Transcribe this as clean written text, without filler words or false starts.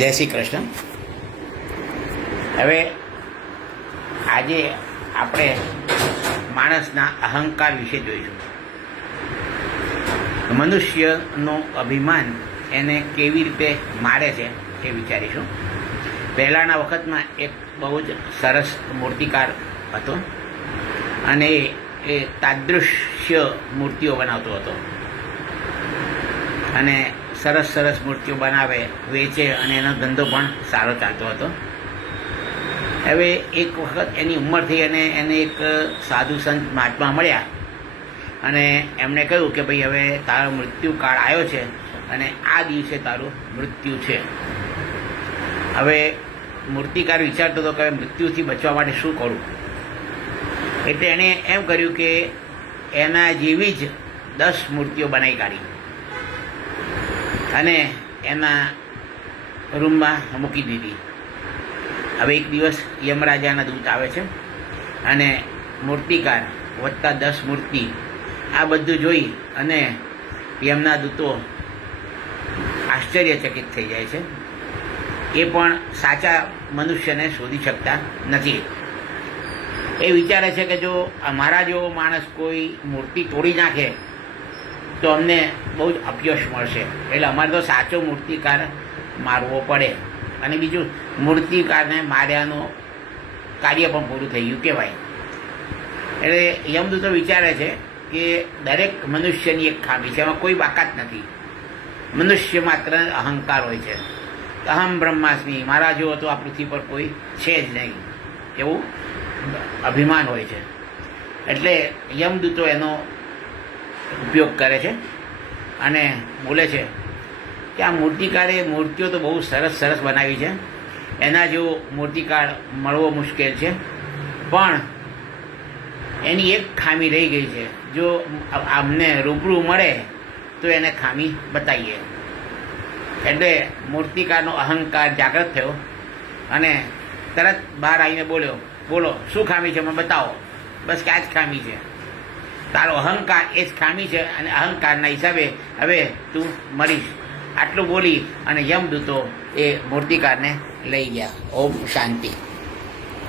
જય શ્રી કૃષ્ણ. હવે આજે આપણે માણસના અહંકાર વિશે જોઈશું. મનુષ્યનો અભિમાન એને કેવી રીતે મારે છે એ વિચારીશું. પહેલાંના વખતમાં એક બહુ જ સરસ મૂર્તિકાર હતો અને એ તાદૃશ્ય મૂર્તિઓ બનાવતો હતો અને સરસ સરસ મૂર્તિઓ બનાવે, વેચે અને એનો ધંધો પણ સારો ચાલતો હતો. હવે એક વખત એની ઉંમર થઈ અને એને એક સાધુ સંત મહાત્મા મળ્યા અને એમણે કહ્યું કે ભાઈ હવે તારો મૃત્યુકાળ આવ્યો છે અને આ દિવસે તારું મૃત્યુ છે. હવે મૂર્તિકાર વિચારતો હતો કે મૃત્યુથી બચવા માટે શું કરું, એટલે એણે એમ કર્યું કે એના જેવી જ 10 મૂર્તિઓ બનાવી કાઢી અને એના રૂમમાં મૂકી દીધી. હવે એક દિવસ યમરાજાના દૂત આવે છે અને મૂર્તિકાર વત્તા 10 મૂર્તિ આ બધું જોઈ અને યમના દૂતો આશ્ચર્યચકિત થઈ જાય છે. એ પણ સાચા મનુષ્યને શોધી શકતા નથી. એ વિચારે છે કે જો અમારા જેવો માણસ કોઈ મૂર્તિ તોડી નાખે તો અમને બહુ જ અપયશ મળશે, એટલે અમારે તો સાચો મૂર્તિકાર મારવો પડે. અને બીજું, મૂર્તિકારને માર્યાનું કાર્ય પણ પૂરું થઈ ગયું કહેવાય. એટલે યમદૂતો વિચારે છે કે દરેક મનુષ્યની એક ખામી છે, એમાં કોઈ બાકાત નથી. મનુષ્ય માત્ર અહંકાર હોય છે. અહમ બ્રહ્માસ્મિ, મારા જેવો તો આ પૃથ્વી પર કોઈ છે જ નહીં, એવું અભિમાન હોય છે. એટલે યમદૂતો એનો ઉપયોગ કરે છે અને બોલે છે કે આ મૂર્તિકારે મૂર્તિઓ તો બહુ સરસ સરસ બનાવી છે, એના જેવો મૂર્તિકાર મળવો મુશ્કેલ છે, પણ એની એક ખામી રહી ગઈ છે. જો અમને રૂબરૂ મળે તો એને ખામી બતાવીએ. એટલે મૂર્તિકારનો અહંકાર જાગૃત થયો અને તરત બહાર આવીને બોલ્યો, બોલો શું ખામી છે, મને બતાવો. બસ કે આ જ ખામી છે, તારો અહંકાર એ જ ખામી છે અને અહંકારના હિસાબે હવે તું મરીશ. આટલું બોલી અને યમદૂતો એ મૂર્તિકારને લઈ ગયા. ઓમ શાંતિ.